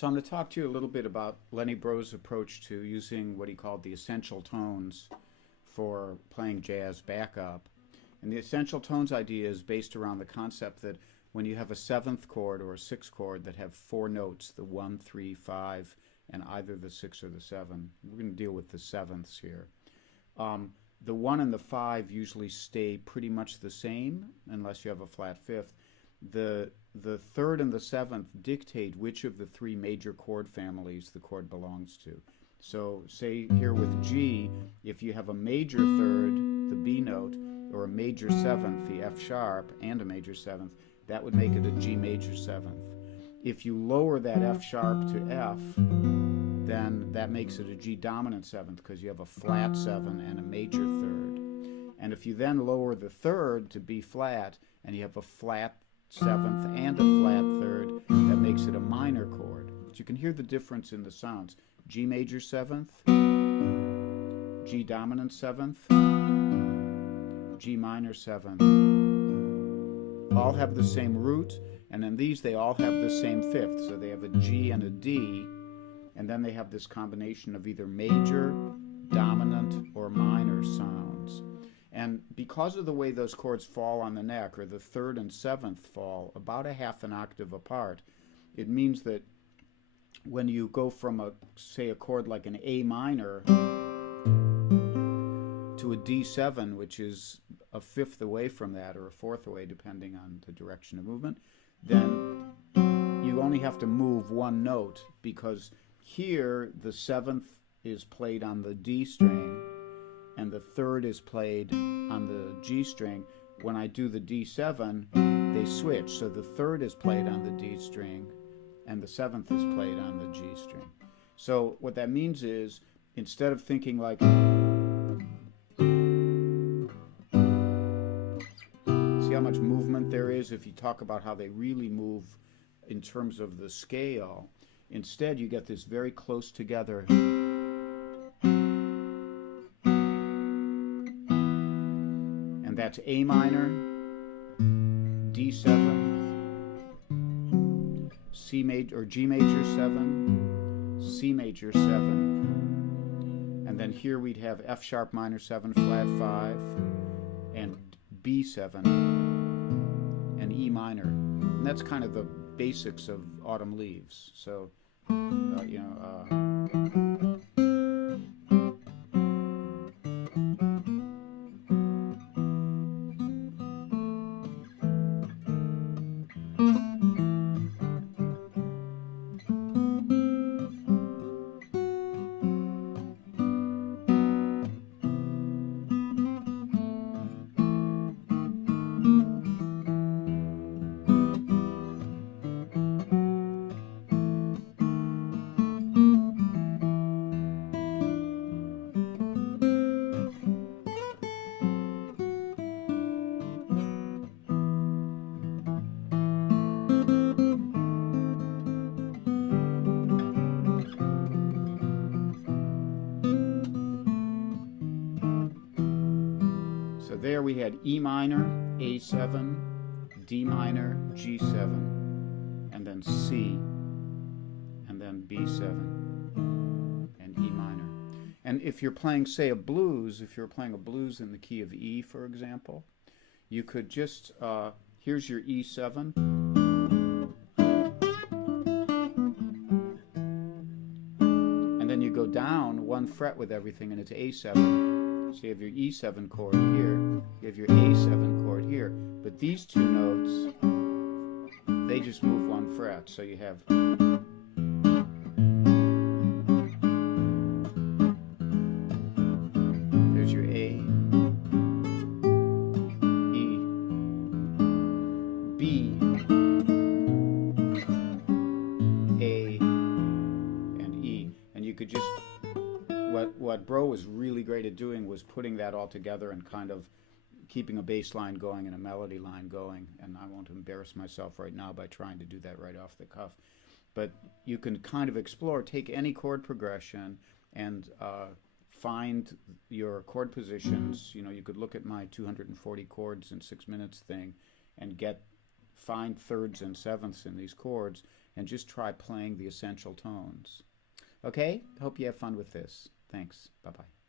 So I'm going to talk to you a little bit about Lenny Breau's approach to using what he called the essential tones for playing jazz backup. And the essential tones idea is based around the concept that when you have a seventh chord or a sixth chord that have four notes, the 1, 3, 5, and either the 6 or the 7, we're going to deal with the sevenths here. The 1 and the 5 usually stay pretty much the same unless you have a flat fifth. The third and the seventh dictate which of the three major chord families the chord belongs to. So say here with G, if you have a major third, the B note, or a major seventh, the F sharp, and a major seventh, that would make it a G major seventh. If you lower that F sharp to F, then that makes it a G dominant seventh because you have a flat 7 and a major third. And if you then lower the third to B flat and you have a flat 7th and a flat 3rd, that makes it a minor chord. But you can hear the difference in the sounds. G major 7th, G dominant 7th, G minor 7th. All have the same root, and in these they all have the same fifth. So they have a G and a D, and then they have this combination of either major, dominant, or minor sounds. And because of the way those chords fall on the neck, or the third and seventh fall about a half an octave apart, it means that when you go from say a chord like an A minor to a D7, which is a fifth away from that, or a fourth away depending on the direction of movement, then you only have to move one note, because here the seventh is played on the D string and the third is played on the G string. When I do the D7, they switch. So the third is played on the D string and the seventh is played on the G string. So what that means is, instead of thinking like, see how much movement there is if you talk about how they really move in terms of the scale, instead you get this very close together. And that's A minor, D7, C major or G major 7, C major 7, and then here we'd have F sharp minor 7 flat 5 and B7 and E minor. And that's kind of the basics of Autumn Leaves. So So there we had E minor, A7, D minor, G7, and then C, and then B7, and E minor. And if you're playing, say, a blues, if you're playing a blues in the key of E, for example, you could just, here's your E7, and then you go down one fret with everything, and it's A7. So you have your E7 chord here, you have your A7 chord here, but these two notes, they just move one fret. So you have there's your A, E, B, A, and E, and you could just what Breau was really great at doing was putting that all together and kind of keeping a bass line going and a melody line going. And I won't embarrass myself right now by trying to do that right off the cuff. But you can kind of explore, take any chord progression and find your chord positions. You know, you could look at my 240 chords in 6 minutes thing and find thirds and sevenths in these chords and just try playing the essential tones. Okay? Hope you have fun with this. Thanks. Bye-bye.